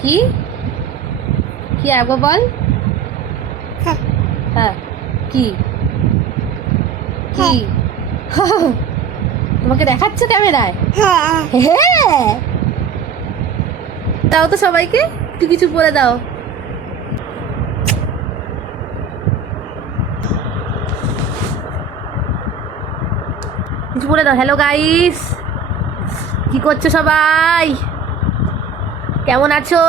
কি কি একবার বল। হ্যাঁ কি কি তোমাকে দেখাচ্ছ ক্যামেরায়? হ্যাঁ দাও তো সবাইকে একটু কিছু বলে দাও। কিছু বলে দাও। হ্যালো গাইস, কি করছো সবাই? কেমন আছো?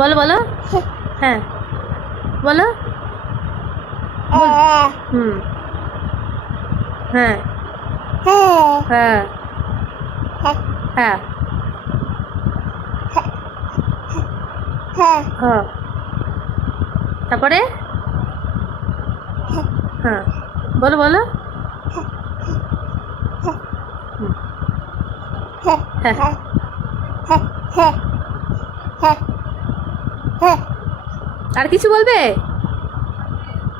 বলো বলো। হ্যাঁ বলো। হুম হ্যাঁ হ্যাঁ হ্যাঁ হ্যাঁ তারপরে হ্যাঁ বলো বলো। হ্যাঁ আর কিছু বলবে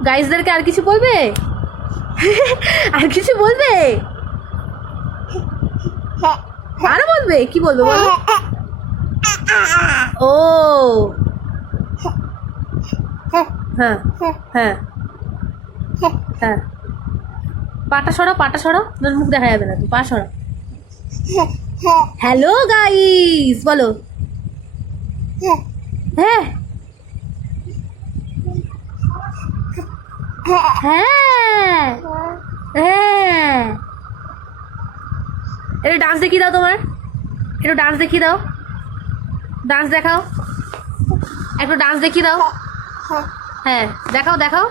গাইসদেরকে? আর কিছু বলবে? আর কিছু বলবে? আরো বলবে? কি বলবে বলো? ও হ্যাঁ হ্যাঁ হ্যাঁ পাটা সরাও, পাটা সরাও, তোর মুখ দেখা যাবে না, তুই পা সরাও। হ্যালো গাইস বলো। হ্যাঁ হ্যাঁ হ্যাঁ একটু ডান্স দেখিয়ে দাও তোমার, একটু ডান্স দেখিয়ে দাও, ডান্স দেখাও, একটু ডান্স দেখিয়ে দাও। হ্যাঁ দেখাও দেখাও।